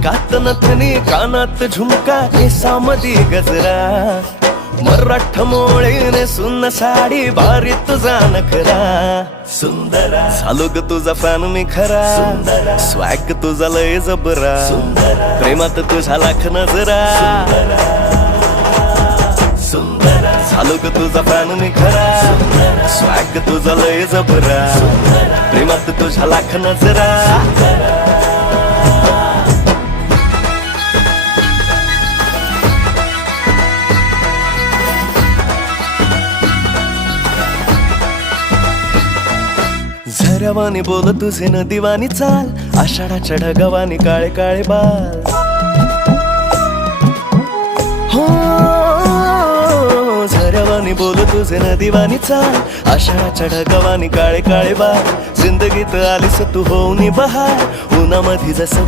नाकात नथनी कानात झुमका केसामधी गजरा मराठ मोळीने सुन्न साडी भारी तुझा नखरा सुंदरा झालो ग तुझा फॅन मी खरा स्वॅग तुझा लय जबरा प्रेमात तुझा लाख नजरा सुंदरा झालो ग तुझा फॅन मी खरा स्वॅग तुझा लय जबरा प्रेमात तुझा लाख नजरा झऱ्यावानी बोल तुझे नदीवानी चाल आषाढाच्या ढगावानी काळे काळे बाल हो झऱ्यावानी बोल तुझे नदीवानी चाल आषाढाच्या ढगावानी काळे काळे बाल जिंदगीत आलीस तू होऊन बहार उन्हामध्ये जसं